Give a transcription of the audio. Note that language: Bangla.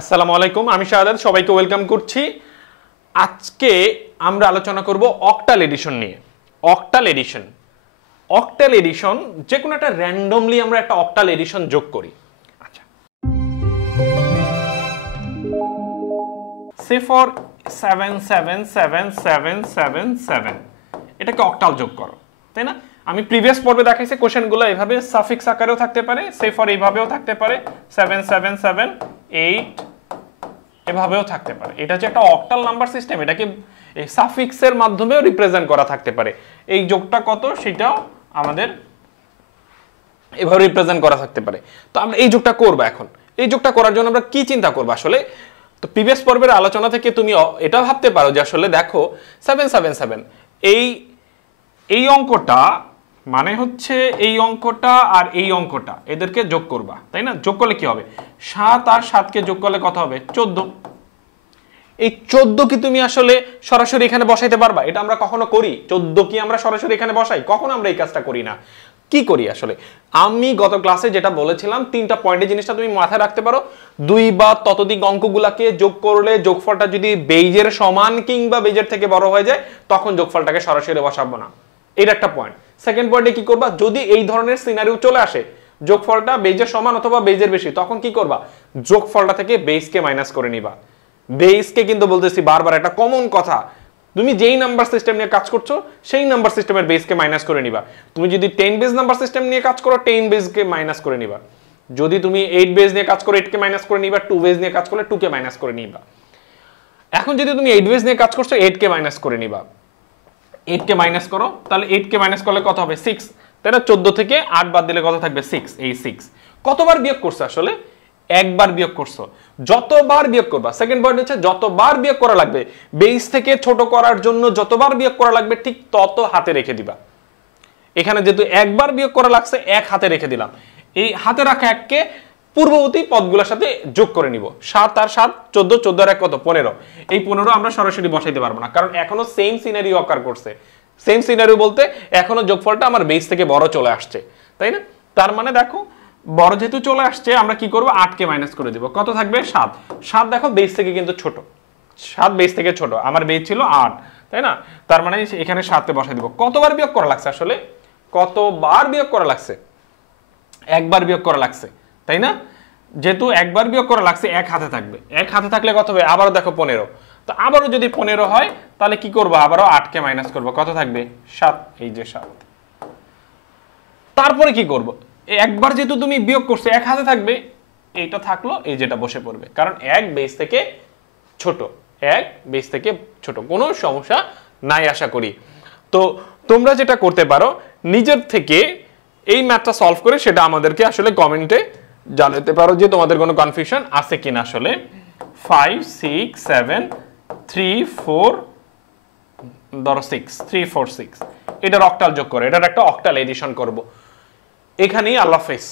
আসসালামু আলাইকুম, আমি শাহাদাত, সবাইকে ওয়েলকাম করছি। আজকে আমরা আলোচনা করব অক্টাল এডিশন নিয়ে। অক্টাল এডিশন যে কোনো একটা র্যান্ডমলি আমরা একটা অক্টাল এডিশন যোগ করি। আচ্ছা, সে ফর 7777777 এটাকে অক্টাল যোগ করো, তাই না? আমি প্রিভিয়াস পর্বে দেখাইছি কোশ্চেনগুলো এভাবে সাফিক্স আকারেও থাকতে পারে, সে ফর এইভাবেও থাকতে পারে, 7778 এভাবেও থাকতে পারে। এটা যে একটা অক্টাল নাম্বার সিস্টেম, এটাকে সাফিক্সের মাধ্যমেও রিপ্রেজেন্ট করা থাকতে পারে। এই যোগটা কত সেটাও আমাদের এভাবে রিপ্রেজেন্ট করা থাকতে পারে। তো আমরা এই যোগটা করব। এখন এই যোগটা করার জন্য আমরা কি চিন্তা করব আসলে? তো প্রিভিয়াস পর্বের আলোচনা থেকে তুমি এটা ভাবতে পারো যে আসলে দেখো 777 এই অঙ্কটা মানে হচ্ছে এই অঙ্কটা আর এই অঙ্কটা, এদেরকে যোগ করবা, তাই না? যোগ করলে কি হবে? 7 আর 7 কে যোগ করলে কত হবে? 14। এই 14 কি তুমি আসলে সরাসরি এখানে বসাইতে পারবা? এটা আমরা কখনো করি? 14 কি আমরা সরাসরি এখানে বসাই? কখনো আমরা এই কাজটা করি না। কি করি আসলে? আমি গত ক্লাসে যেটা বলেছিলাম, তিনটা পয়েন্টে জিনিসটা তুমি মাথায় রাখতে পারো। দুই বা ততোধিক অঙ্কগুলাকে যোগ করলে যোগফলটা যদি বেইজের সমান কিংবা বেইজের থেকে বড় হয়ে যায়, তখন যোগফলটাকে সরাসরি বসাবো না। এটা একটা পয়েন্ট। সেকেন্ড পয়েন্টে কি করবা? যদি এই ধরনের সিনারিও চলে আসে, যোগফলটা বেইজের সমান অথবা বেইজের বেশি, তখন কি করবা? যোগফলটা থেকে বেইজকে মাইনাস করে নিবা। বেইজকে কিন্তু বলতেছি বারবার, একটা কমন কথা, তুমি যেই নাম্বার সিস্টেম নিয়ে কাজ করছো সেই নাম্বার সিস্টেমের বেসকে মাইনাস করে নিবা। তুমি যদি 10 বেস নাম্বার সিস্টেম নিয়ে কাজ করো, 10 বেসকে মাইনাস করে নিবা। যদি তুমি 8 বেস নিয়ে কাজ করো, 8 কে মাইনাস করে নিবা। 2 বেস নিয়ে কাজ করলে 2 কে মাইনাস করে নিবা। এখন যদি তুমি 8 বেস নিয়ে কাজ করছো, 8 কে মাইনাস করে নিবা। 8 কে মাইনাস করো, তাহলে 8 কে মাইনাস করলে কত হবে? 6। তাই না? 14 থেকে 8 বাদ দিলে কত থাকবে? 6। এই 6 কতবার বিয়োগ করছো আসলে? একবার বিয়োগ করছো। যতবার বিয়োগ করবা, সেকেন্ড পয়েন্ট হচ্ছে যতবার বিয়োগ করা লাগবে, বেস থেকে ছোট করার জন্য যতবার বিয়োগ করা লাগবে ঠিক তত হাতে রেখে দিবা। এখানে যেহেতু একবার বিয়োগ করা লাগছে, এক হাতে রেখে দিলাম। এই হাতে রাখা এককে পূর্ববর্তী পদগুলোর সাথে যোগ করে নিব। 7 আর 7 14, 14 আর 1 কত? 15। এই 15 আমরা সরাসরি বসাইতে পারবো না, কারণ এখনো সেম সিনারিও অকার করছে। সেম সিনারিও বলতে এখনো যোগফলটা আমার বেস থেকে বড় চলে আসছে, তাই না? তার মানে দেখো, বড় যেহেতু চলে আসছে, আমরা কি করব? 8 কে মাইনাস করে দিব। কত থাকবে? 7। 7 দেখো বেস থেকে কিন্তু ছোট, 7 বেস থেকে ছোট। আমার বেস ছিল 8, তাই না? তার মানে এখানে 7 তে বসাই দিব। কতবার বিয়োগ করা লাগছে আসলে? কতবার বিয়োগ করা লাগছে? একবার বিয়োগ করা লাগছে, তাই না? যেহেতু একবার বিয়োগ করা লাগছে, এক হাতে থাকবে। এক হাতে থাকলে কত হবে? আবারও দেখো 15। তো আবারও যদি 15 হয়, তাহলে কি করবো? আবারও 8 কে মাইনাস করবো। কত থাকবে? 7। এই যে 7। তারপরে কি করব? একবার যেহেতু তুমি বিয়োগ করছো, এক হাতে থাকবে, এইটা থাকলো, এই যেটা বসে পড়বে, কারণ এক বেস থেকে ছোট। এক বেস থেকে ছোট, কোনো সমস্যা নাই আশা করি। তো তোমরা যেটা করতে পারো, নিজের থেকে এই ম্যাথটা সলভ করে সেটা আমাদেরকে আসলে কমেন্টে জানাতে পারো যে তোমাদের কোনো কনফিউশন আছে কিনা। আসলে 5 6 7 3 4 ধরো 6 3 4 6 এটার অক্টাল যোগ করে এটার একটা অক্টাল এডিশন করব। এখানেই আল্লাহ হাফেজ।